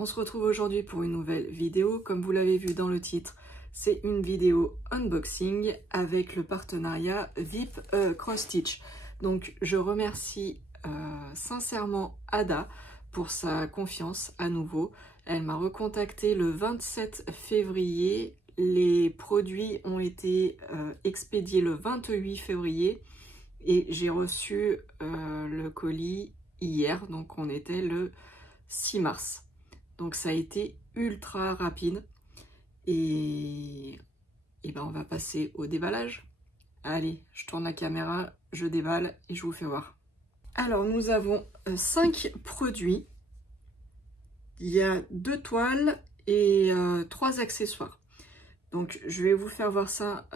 on se retrouve aujourd'hui pour une nouvelle vidéo. Comme vous l'avez vu dans le titre, c'est une vidéo unboxing avec le partenariat VIP Cross Stitch. Donc je remercie sincèrement Ada pour sa confiance à nouveau. Elle m'a recontacté le 27 février. Les produits ont été expédiés le 28 février et j'ai reçu le colis hier, donc on était le 6 mars. Donc ça a été ultra rapide et ben on va passer au déballage. Allez, je tourne la caméra, je déballe et je vous fais voir. Alors nous avons 5 produits. Il y a 2 toiles et 3 accessoires. Donc je vais vous faire voir ça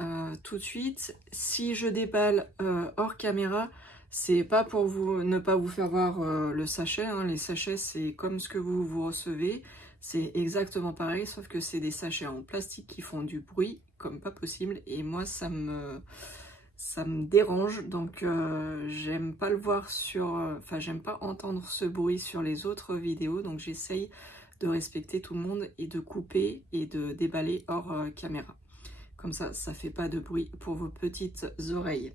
tout de suite. Si je déballe hors caméra, c'est pas pour ne pas vous faire voir le sachet. Hein. Les sachets, c'est comme ce que vous recevez. C'est exactement pareil, sauf que c'est des sachets en plastique qui font du bruit comme pas possible. Et moi, ça me dérange. Donc j'aime pas le voir sur... Enfin, j'aime pas entendre ce bruit sur les autres vidéos. Donc j'essaye de respecter tout le monde et de couper et de déballer hors caméra. Comme ça fait pas de bruit pour vos petites oreilles.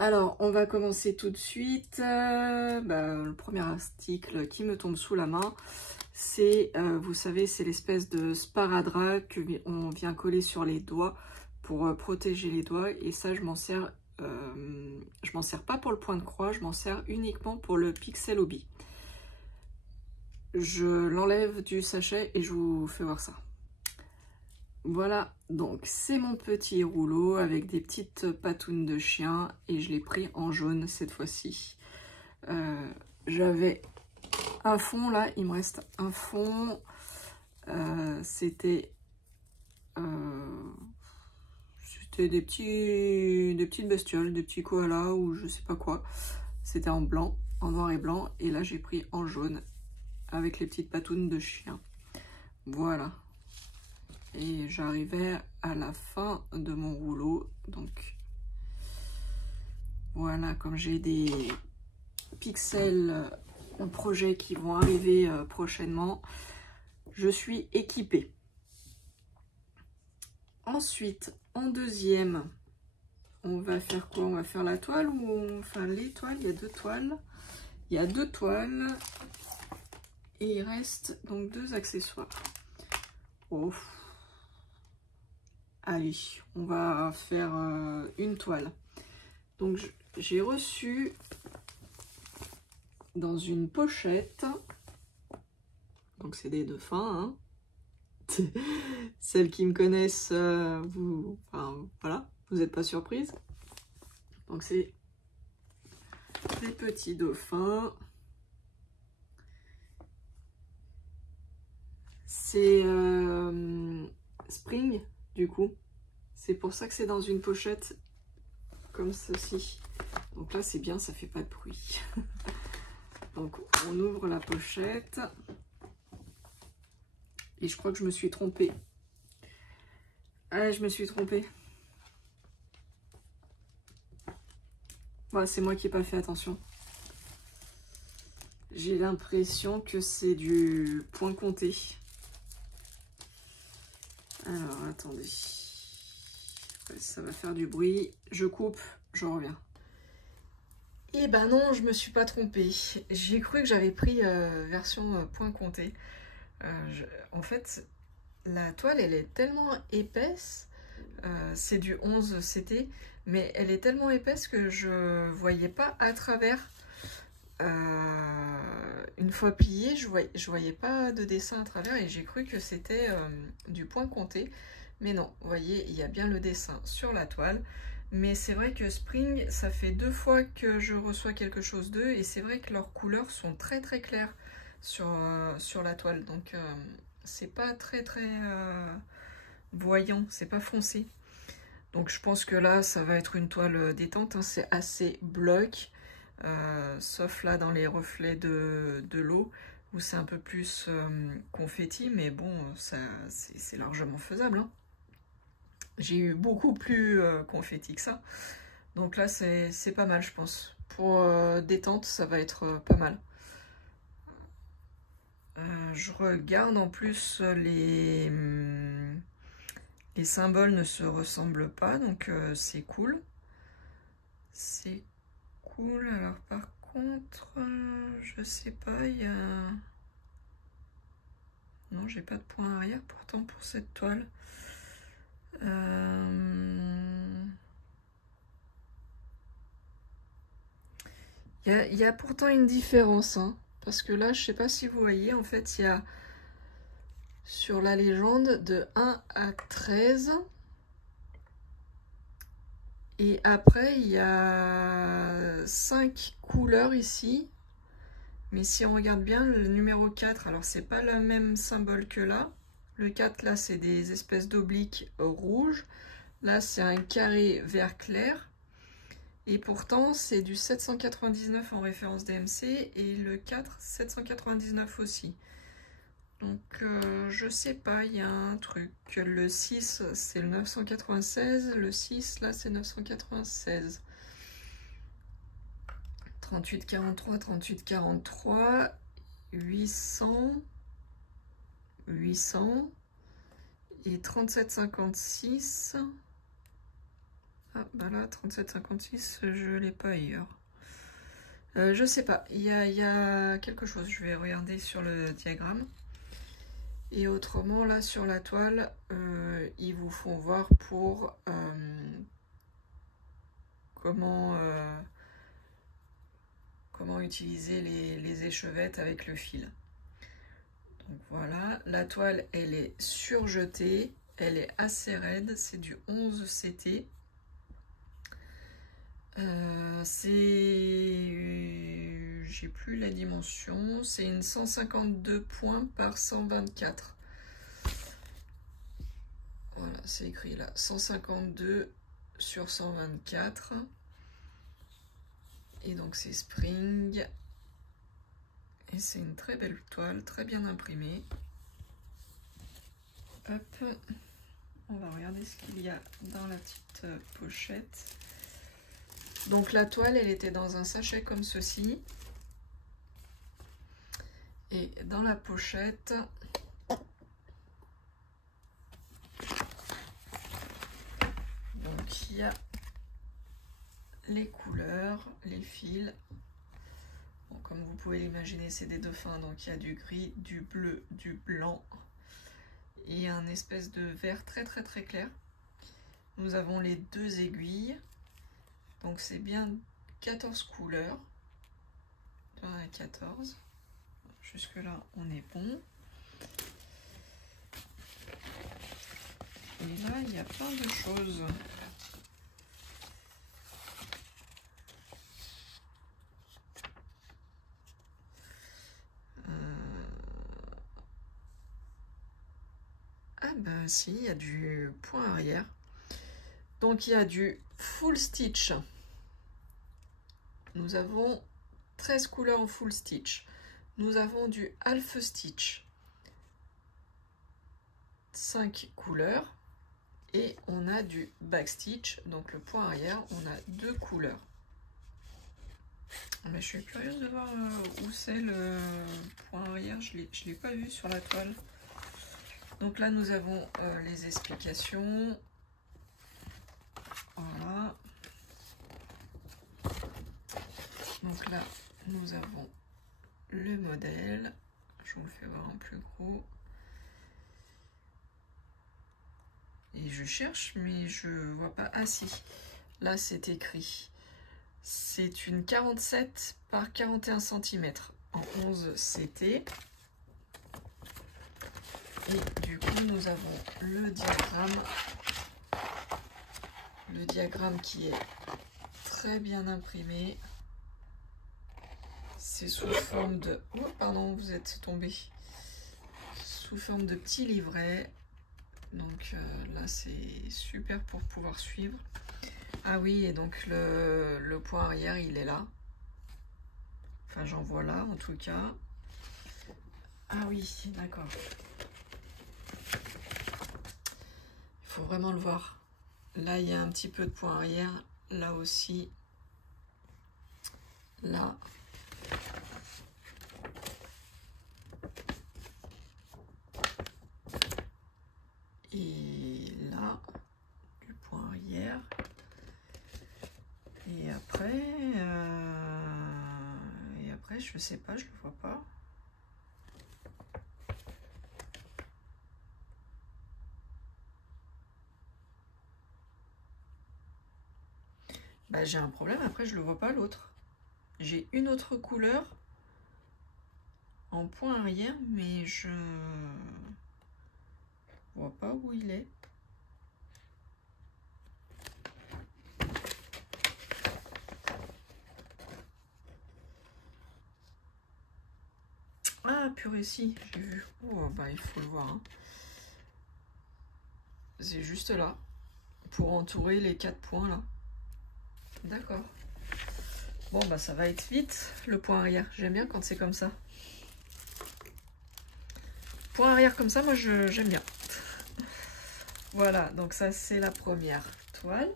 Alors, on va commencer tout de suite. Le premier article qui me tombe sous la main, c'est, vous savez, c'est l'espèce de sparadrap qu'on vient coller sur les doigts pour protéger les doigts. Et ça, je m'en sers pas pour le point de croix, je m'en sers uniquement pour le pixel hobby. Je l'enlève du sachet et je vous fais voir ça. Voilà, donc c'est mon petit rouleau avec des petites patounes de chien et je l'ai pris en jaune cette fois-ci. J'avais un fond là, il me reste un fond. C'était des petites bestioles, des petits koalas ou je sais pas quoi. C'était en blanc, en noir et blanc, et là j'ai pris en jaune avec les petites patounes de chien. Voilà. Et j'arrivais à la fin de mon rouleau. Donc voilà, comme j'ai des pixels en projet qui vont arriver prochainement, je suis équipée. Ensuite, en deuxième, on va faire quoi? On va faire la toile ou enfin les toiles? Il y a 2 toiles. Il y a 2 toiles. Et il reste donc 2 accessoires. Oh. Allez, on va faire une toile. Donc j'ai reçu dans une pochette. Donc c'est des dauphins. Hein. Celles qui me connaissent, voilà, vous n'êtes pas surprise. Donc c'est des petits dauphins. C'est Spring, du coup. C'est pour ça que c'est dans une pochette comme ceci. Donc là, c'est bien, ça fait pas de bruit. Donc, on ouvre la pochette. Et je crois que je me suis trompée. Ah, je me suis trompée. Voilà, c'est moi qui n'ai pas fait attention. J'ai l'impression que c'est du point compté. Alors, attendez. Ça va faire du bruit. Je coupe, je reviens. Eh ben non, je me suis pas trompée. J'ai cru que j'avais pris version point compté. En fait, la toile, elle est tellement épaisse. C'est du 11 CT, mais elle est tellement épaisse que je voyais pas à travers. Une fois pliée, je voyais pas de dessin à travers et j'ai cru que c'était du point compté. Mais non, vous voyez, il y a bien le dessin sur la toile. Mais c'est vrai que Spring, ça fait 2 fois que je reçois quelque chose d'eux. Et c'est vrai que leurs couleurs sont très très claires sur la toile. Donc c'est pas très voyant, c'est pas foncé. Donc je pense que là, ça va être une toile détente. Hein, c'est assez bloc. Sauf là dans les reflets de l'eau où c'est un peu plus confetti, mais bon, c'est largement faisable. Hein. J'ai eu beaucoup plus confetti que ça, donc là c'est pas mal, je pense. Pour détente, ça va être pas mal. Je regarde en plus les symboles ne se ressemblent pas, donc c'est cool. C'est cool. Alors par contre, je sais pas, il y a... Non, j'ai pas de point arrière pourtant pour cette toile. Il y a pourtant une différence, hein, parce que là, je sais pas si vous voyez, en fait, il y a sur la légende de 1 à 13. Et après, il y a 5 couleurs ici. Mais si on regarde bien, le numéro 4, alors c'est pas le même symbole que là. Le 4, là, c'est des espèces d'obliques rouges. Là, c'est un carré vert clair. Et pourtant, c'est du 799 en référence DMC. Et le 4, 799 aussi. Donc, je sais pas, il y a un truc. Le 6, c'est le 996. Le 6, là, c'est 996. 38, 43, 38, 43, 800, 800 et 37, 56. Ah, bah là, 37, 56, je l'ai pas ailleurs. Je sais pas, il y a quelque chose. Je vais regarder sur le diagramme. Et autrement, là, sur la toile, ils vous font voir pour comment utiliser les échevettes avec le fil. Donc voilà, la toile, elle est surjetée, elle est assez raide, c'est du 11 CT. J'ai plus la dimension, c'est une 152 points par 124. Voilà, c'est écrit là, 152 sur 124. Et donc c'est spring. Et c'est une très belle toile, très bien imprimée. Hop, on va regarder ce qu'il y a dans la petite pochette. Donc la toile, elle était dans un sachet comme ceci. Et dans la pochette, donc il y a les couleurs, les fils. Bon, comme vous pouvez l'imaginer, c'est des dauphins, donc il y a du gris, du bleu, du blanc et un espèce de vert très très très clair. Nous avons les 2 aiguilles, donc c'est bien 14 couleurs. 1 à 14. Jusque là, on est bon. Et là, il y a plein de choses. Ah ben si, il y a du point arrière. Donc il y a du full stitch. Nous avons 13 couleurs en full stitch. Nous avons du half stitch. 5 couleurs. Et on a du backstitch, donc le point arrière, on a 2 couleurs. Mais je suis curieuse de voir où c'est le point arrière, je ne l'ai pas vu sur la toile. Donc là, nous avons les explications. Voilà. Donc là, nous avons le modèle. Je vous le fais voir en plus gros. Et je cherche, mais je vois pas. Ah si, là c'est écrit. C'est une 47 par 41 cm en 11 CT. Et du coup, nous avons le diagramme qui est très bien imprimé. C'est sous forme de... Oh, pardon, vous êtes tombé. Sous forme de petits livrets. Donc là, c'est super pour pouvoir suivre. Ah oui, et donc le point arrière, il est là. Enfin, j'en vois là, en tout cas. Ah oui, d'accord. Il faut vraiment le voir. Là, il y a un petit peu de point arrière. Là aussi. Là. Et là, du point arrière. Et après, je sais pas, je le vois pas. Bah, j'ai un problème, après je le vois pas l'autre. J'ai une autre couleur en point arrière, mais je vois pas où il est. Ah purée, si, j'ai vu. Oh, bah il faut le voir. Hein. C'est juste là, pour entourer les 4 points là. D'accord. Bon bah ça va être vite le point arrière. J'aime bien quand c'est comme ça. Point arrière comme ça, moi j'aime bien. Voilà, donc ça c'est la première toile.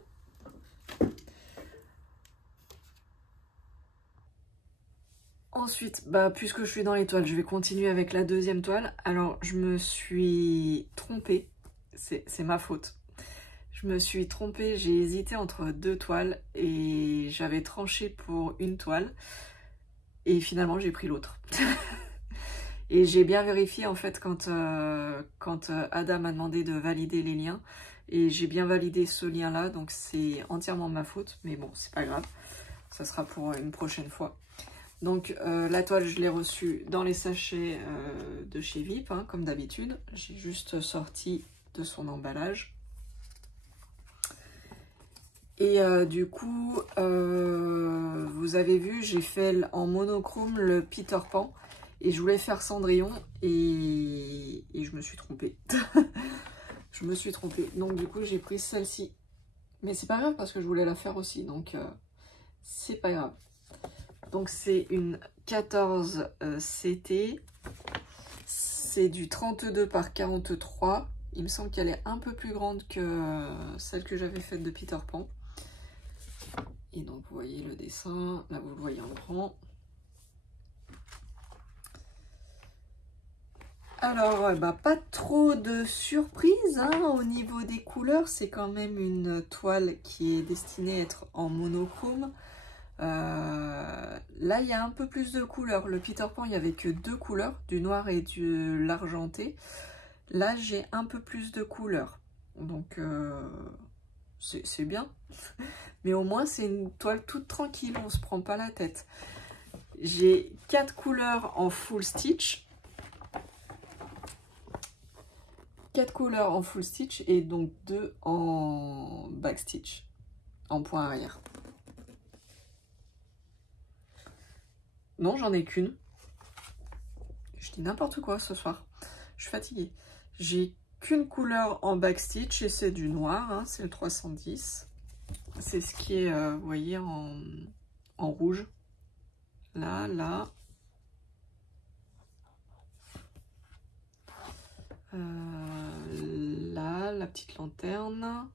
Ensuite, bah, puisque je suis dans les toiles, je vais continuer avec la deuxième toile. Alors, je me suis trompée. C'est ma faute. Je me suis trompée, j'ai hésité entre 2 toiles et j'avais tranché pour une toile. Et finalement, j'ai pris l'autre. Et j'ai bien vérifié en fait quand Ada m'a demandé de valider les liens. Et j'ai bien validé ce lien-là, donc c'est entièrement ma faute. Mais bon, c'est pas grave. Ça sera pour une prochaine fois. Donc la toile, je l'ai reçue dans les sachets de chez VIP, hein, comme d'habitude. J'ai juste sorti de son emballage. Et du coup, vous avez vu, j'ai fait en monochrome le Peter Pan. Et je voulais faire Cendrillon et je me suis trompée. Je me suis trompée. Donc du coup, j'ai pris celle-ci. Mais c'est pas grave parce que je voulais la faire aussi. Donc c'est pas grave. Donc c'est une 14 CT. C'est du 32 par 43. Il me semble qu'elle est un peu plus grande que celle que j'avais faite de Peter Pan. Et donc vous voyez le dessin. Là vous le voyez en grand. Alors, bah, pas trop de surprise hein, au niveau des couleurs. C'est quand même une toile qui est destinée à être en monochrome. Là, il y a un peu plus de couleurs. Le Peter Pan, il n'y avait que 2 couleurs, du noir et de l'argenté. Là, j'ai un peu plus de couleurs. Donc, c'est bien. Mais au moins, c'est une toile toute tranquille. On ne se prend pas la tête. J'ai 4 couleurs en full stitch. 4 couleurs en full stitch et donc 2 en back stitch, en point arrière. Non, j'en ai qu'une. Je dis n'importe quoi ce soir. Je suis fatiguée. J'ai qu'une couleur en back stitch et c'est du noir, hein, c'est le 310. C'est ce qui est, vous voyez, en rouge. Là, là. Là, la petite lanterne.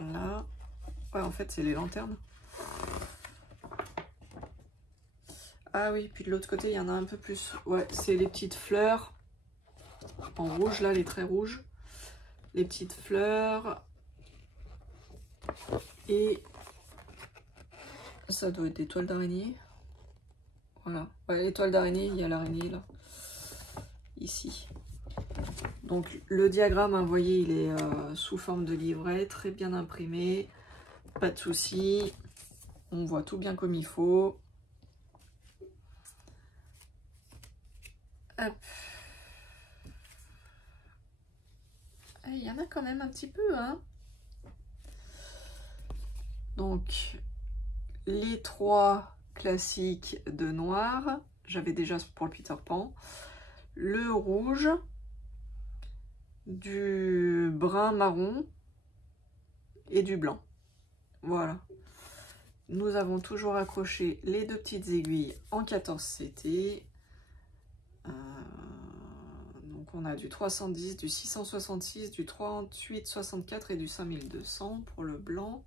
Là. Ouais, en fait, c'est les lanternes. Ah oui, puis de l'autre côté, il y en a un peu plus. Ouais, c'est les petites fleurs. En rouge, là, les traits rouges. Les petites fleurs. Et ça doit être des toiles d'araignée. Voilà. Ouais, les toiles d'araignée, il y a l'araignée, là. Ici. Donc, le diagramme, hein, vous voyez, il est sous forme de livret. Très bien imprimé. Pas de souci. On voit tout bien comme il faut. Hop. Il y en a quand même un petit peu, hein. Donc, les 3 classiques de noir. J'avais déjà pour le Peter Pan. Le rouge. Du brun marron. Et du blanc. Voilà. Nous avons toujours accroché les 2 petites aiguilles en 14 CT. Donc on a du 310, du 666, du 3864 et du 5200 pour le blanc.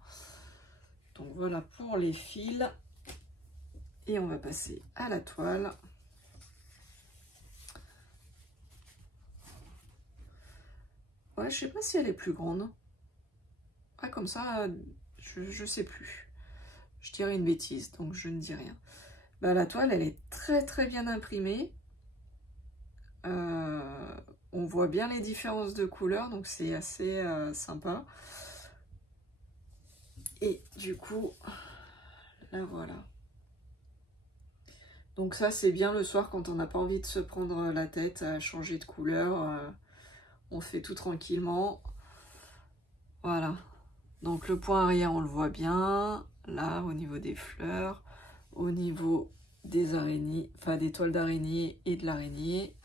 Donc voilà pour les fils. Et on va passer à la toile. Ouais, je sais pas si elle est plus grande. Ah, comme ça, je sais plus. Je dirais une bêtise, donc je ne dis rien. Bah, la toile, elle est très bien imprimée. On voit bien les différences de couleurs, donc c'est assez sympa. Et du coup, là voilà. Donc ça, c'est bien le soir quand on n'a pas envie de se prendre la tête à changer de couleur. On fait tout tranquillement. Voilà. Donc le point arrière, on le voit bien. Là, au niveau des fleurs, au niveau des araignées, enfin des toiles d'araignée et de l'araignée.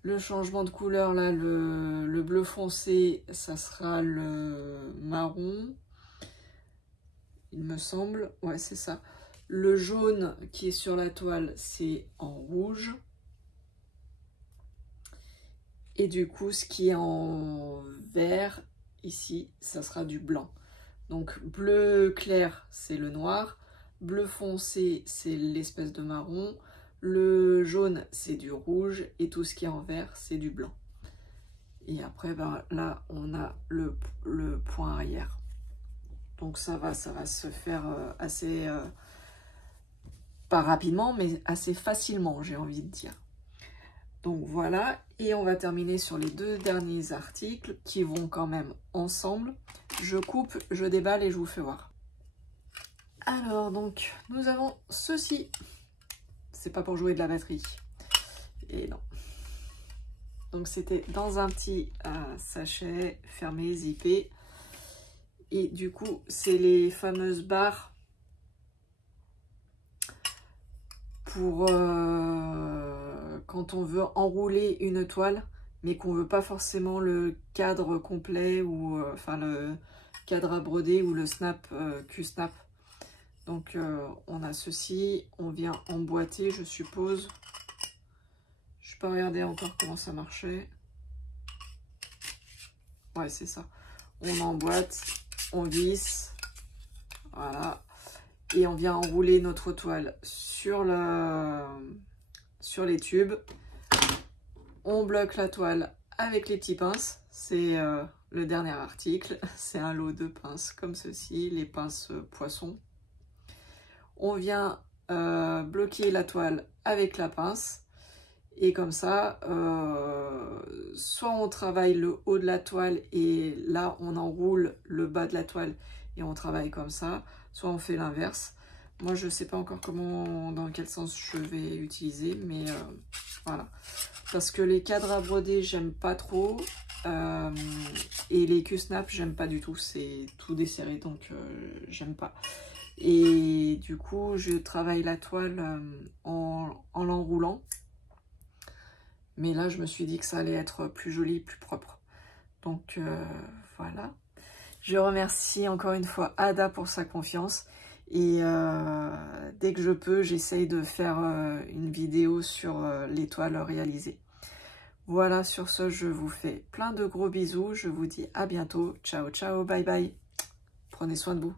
Le changement de couleur, là, le bleu foncé, ça sera le marron. Il me semble. Ouais, c'est ça. Le jaune qui est sur la toile, c'est en rouge. Et du coup, ce qui est en vert, ici, ça sera du blanc. Donc, bleu clair, c'est le noir. Bleu foncé, c'est l'espèce de marron. Le jaune, c'est du rouge. Et tout ce qui est en vert, c'est du blanc. Et après, ben, là, on a le point arrière. Donc, ça va se faire assez... pas rapidement, mais assez facilement, j'ai envie de dire. Donc voilà, et on va terminer sur les deux derniers articles qui vont quand même ensemble. Je coupe, je déballe et je vous fais voir. Alors donc, nous avons ceci. C'est pas pour jouer de la batterie. Et non. Donc c'était dans un petit sachet fermé, zippé. Et du coup, c'est les fameuses barres pour quand on veut enrouler une toile, mais qu'on veut pas forcément le cadre complet ou enfin le cadre à broder ou le snap Q-snap. Donc on a ceci, on vient emboîter, je suppose. Je n'ai pas regardé encore comment ça marchait. Ouais, c'est ça. On emboîte, on visse, voilà. Et on vient enrouler notre toile sur les tubes. On bloque la toile avec les petits pinces. C'est le dernier article. C'est un lot de pinces comme ceci, les pinces poisson. On vient bloquer la toile avec la pince. Et comme ça, soit on travaille le haut de la toile et là on enroule le bas de la toile et on travaille comme ça. Soit on fait l'inverse. Moi je ne sais pas encore dans quel sens je vais utiliser, mais voilà. Parce que les cadres à broder, j'aime pas trop. Et les Q-snap, j'aime pas du tout. C'est tout desserré, donc j'aime pas. Et du coup, je travaille la toile en l'enroulant. Mais là, je me suis dit que ça allait être plus joli, plus propre. Donc voilà. Je remercie encore une fois Ada pour sa confiance. Et dès que je peux, j'essaye de faire une vidéo sur les toiles réalisées. Voilà, sur ce, je vous fais plein de gros bisous. Je vous dis à bientôt. Ciao, ciao, bye bye. Prenez soin de vous.